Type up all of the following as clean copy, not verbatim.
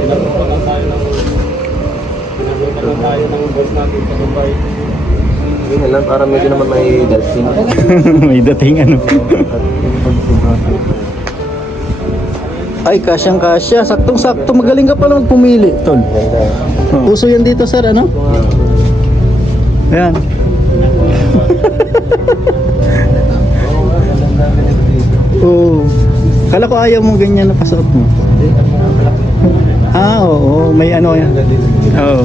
Pinapunta lang tayo ng boss natin sa Dubai. Yun lang, para medyo naman may dating. May dating ano. Ay, kasyang-kasya. Saktong-sakto. Magaling ka pala pumili, tol. Puso yan dito, sir, ano? Ayan. Oo. Kala ko ayaw mo ganyan na pasuot mo. Ah, oo. May ano yan. Oo.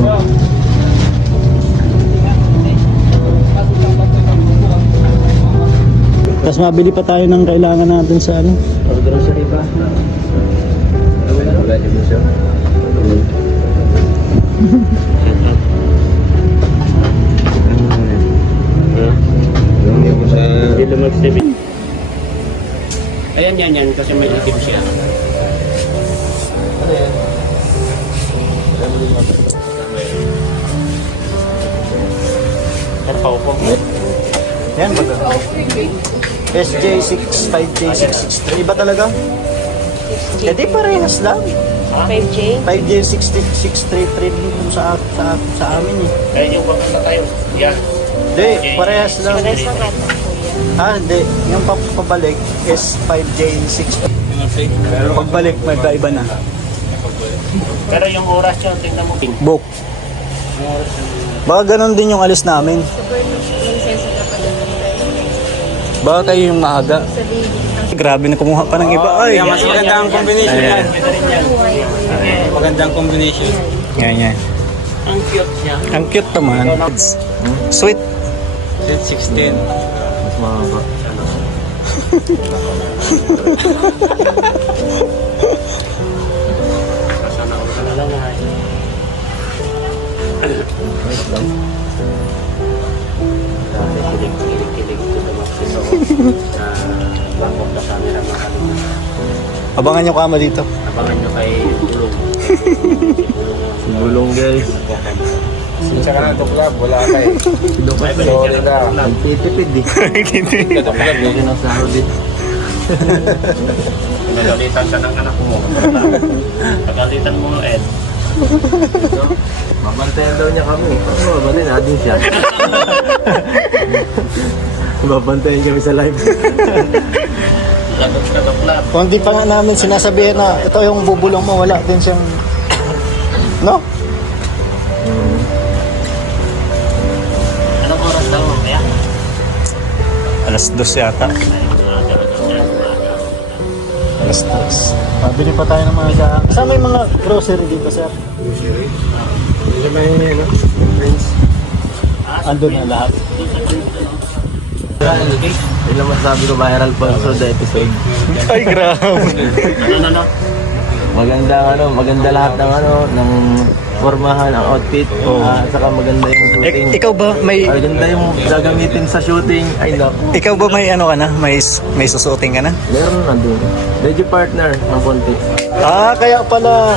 Tapos mabili pa tayo ng kailangan natin sa ano. Order sa iba. Wala niyo siya. Hindi lumag-7. Ayan yan kasi may itim siya. Ano yan? Karpaw po. Yan ba? SJ6, 5J663. Iba talaga? Eh di parehas lang. 5J? 5J663 dito sa amin eh. Kaya yung bakit tayo. Yan. Hindi, parehas lang. Pares lang kata, kuya. Ah, hindi. Yung pabalik is 5J6. Pagbalik, may kaiba na. Pero yung oras yun, tingnan mo. Book. Baka ganun din yung alis namin. Super nonsense na pala. Baka kayo yung maaga. Grabe na kumuha pa ng iba. Ay, Mas maganda ang combination yan. Magandang combination. Yan. Ang cute niya. Ang cute naman. Sweet. 16. Mas mahaba. Kasama ko na lang ay. Kilig ko sa mga piso. Bangkok na sa nila mga kanina. Abangan nyo kama dito. Abangan nyo kay Bulong. Bulong guys. Saka na ito club, wala ka eh. Sorry ka. Nagtitipid eh. Ito club, Medyo ng sahod eh. pinagalitan ka ng anak mo. Pagalitan mo, Ed. Babantayan daw niya kami. Oo, babantayan natin siya. Babantayan kami sa live. Lagot ka ng club. Kung hindi pa nga namin sinasabihin na ito yung bubulong mo, wala din siyang... No? Anong oras daw mamaya? Alas 2 yata. Alas 2. Pabili pa tayo ng mga gaan. Saan may mga grocery dito, sir? Hindi may ano, friends. Andun na lahat. Yun lang masabi ko, viral pa sa episode. Ay, grabe. Ano? Maganda lahat ng formahan, ang outfit, at saka maganda yung shooting. Ikaw ba may... Maganda yung gagamitin sa shooting. Ay, naku. Ikaw ba may ano ka na? May susuting ka na? Meron nandun. Medyo partner ng konti. Ah, kaya pala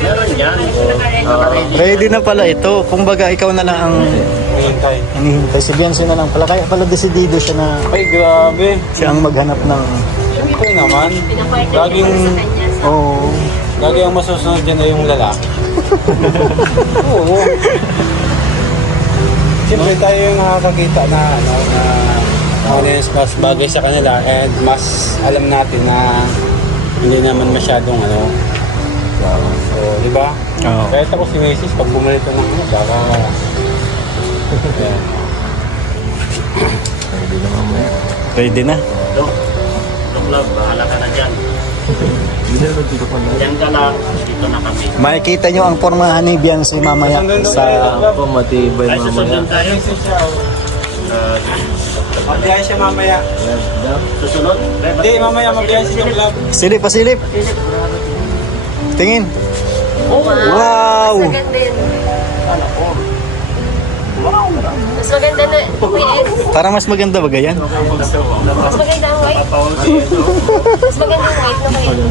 Meron yan. ready na pala ito. Kumbaga ikaw na lang ang hinihintay. Si Biancy na lang pala. Kaya pala desidido siya na Ay, grabe. siya ang maghanap ng... Siyempre naman. Laging... Oo. Lagi ang masusunod dyan ay yung lalaki. Oo. Siyempre tayo yung nakakakita na mas bagay sa kanila and mas alam natin na hindi naman masyadong so, di ba? Oo. Kahit ako si Macy's, pag bumalik ko ng baka yan. Hindi na mamaya. Ready na. Love, bahala ka na dyan. Hindi na dito pa na. Yan ka lang, dito na kami. Makikita nyo ang pormahan ni Biancy mamaya sa... Ako matibay Ay, susundin mamaya. tayo. Magbiyahe siya mamaya. Susunod? Hindi, mamaya magbiyahe siya sa club. Silip, pasilip. Tingin. Wow! Wow! Mas maganda yun. Mas maganda na weekend. Parang mas maganda ba ganyan? Mas maganda ang white. Mas maganda ang white na kayo.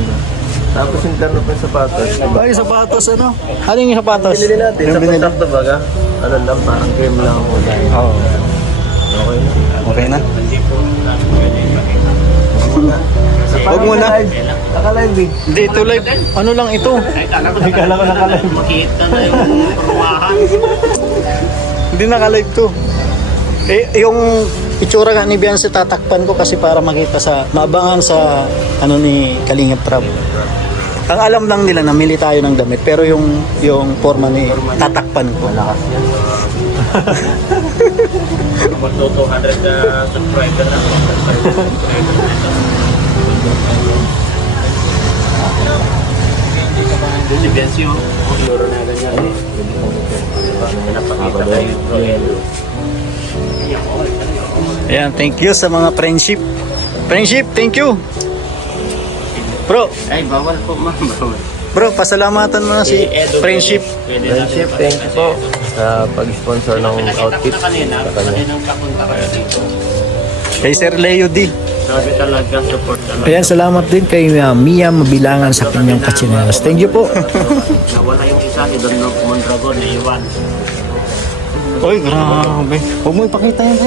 Tapos yung terno pa yung sapatos. Ay, sapatos ano? Ano yung sapatos? Binili natin Yung sa binili. kontakto baga. Ano lang, parang cream lang ako dahil. Oo. Okay na. Okay na? Huwag mo na. Naka-live eh. Hindi, ito live. Ano lang ito? Ay, kala ko naka-live. Makita na yung perumahan. Hindi naka-live to. Eh, yung itsura nga ni Beyonce tatakpan ko kasi para makita sa, maabangan sa ano ni Kalingap Prab. Ang alam lang nila namili tayo ng damit pero yung forma ni tatakpan ko. Malakas yan. Magto 200 subscriber na. Si Bensio. Siguro na ganyan eh. Napakita tayo yung Rogelio. Ayan, thank you sa mga friendship. Friendship, thank you. Bro, Ay, bawal po ma'am. Bawal. bro, pasalamatan mo na si friendship. Friendship, thank you po sa pag-sponsor ng outfit. Kanina, kaninang papunta kayo dito. Kay Sir Leo D. Sabi talaga, support talaga. Ayan, salamat din kay Mia Mabilangan sa kanyang kachinelas. Thank you po. Nawala yung isa ni Don Mondragon, naiwan. Oy, grabe. Huwag mo ipakita yan.